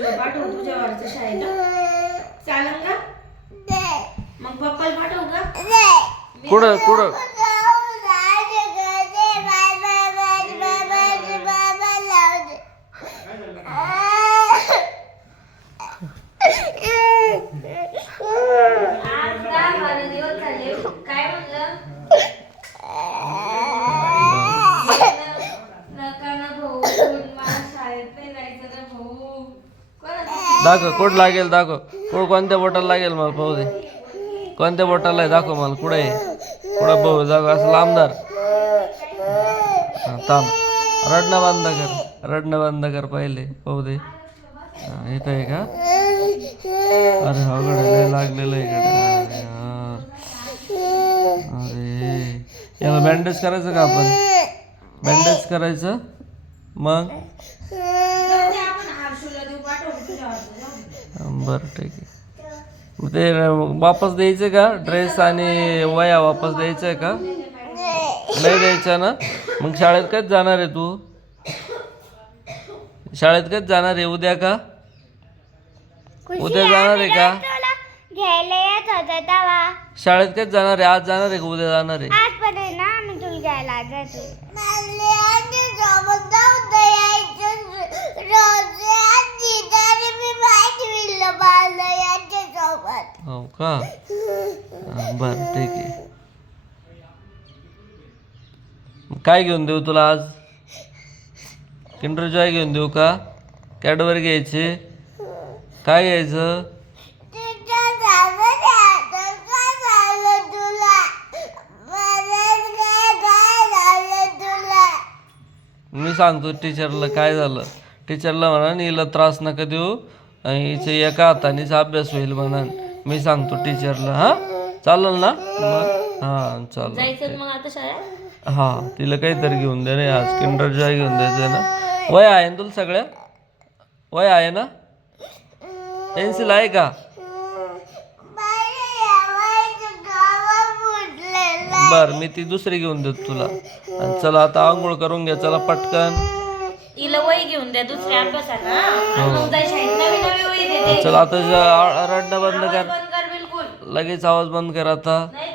आरशूला पाठवू तुझ्यावरच्या शाळेला चालेल का? मग पप्पाला पाठवू का? कुठं कुठं आज 10-12 दिवस झाले. काय म्हणलं? नका ना भाऊ, मला शाळेत नाही जायचं ना भाऊ. कोणाचं? दाखव कुठं लागेल दाखव कोणत्या बोटाला लागेल मला पाहू दे कोणत्या बोटाला आहे दाखव मला कुठं आहे कुठं भाऊ दाखव असं लांबदार थांब रडणं बंद कर पहिले पाहू दे इथं आहे का अरे अवघड लागलेलं आहे इकडे अरे याला बँडेज करायचं का आपण बँडेज करायचं मग आपण आरशूला देऊ पाठवू तुझ्यावरचं. बरं ठीक आहे ते वापस द्यायचं का ड्रेस आणि वया वापस द्यायचं आहे का नाही द्यायचं ना मग शाळेत कधी जाणार आहे तू शाळेत कधी जाणार आहे उद्या का उद्या जाणार आहे का घ्यायला येत होता तेव्हा शाळेत कधी जाणार आहे आज जाणार आहे का उद्या जाणार आहे आज पण आहे ना मी तुला घ्यायला जातो हो का बरं ठीक आहे काय घेऊन देऊ तुला आज किंडर जॉय घेऊन देऊ का कॅडबरी घ्यायची काय घ्यायचं मी सांगतो टीचरला काय झालं टीचरला म्हणा हिला त्रास नका देऊ आणि हिचे एका हातानेच अभ्यास होईल म्हणा मी सांगतो टीचरला हां चालेल ना मग हां चालेल जायचं मग आता शाळेत. हां तिला काहीतरी घेऊन दे रे आज किंडर जॉय घेऊन द्यायचं आहे ना वय आहे ना तुला सगळ्या वय आहे ना पेन्सिल आहे का बर मी ती दुसरी घेऊन देतो तुला आणि चला आता आंघोळ करून घ्या चला पटकन तिला वही घेऊन द्या दुसऱ्या अभ्यासाला. आणि मग जाय शाळेत नवी नवी वही देते. चला आता रडणं बंद कर बंद कर बिलकुल. लगेच आवाज बंद कर आता नाही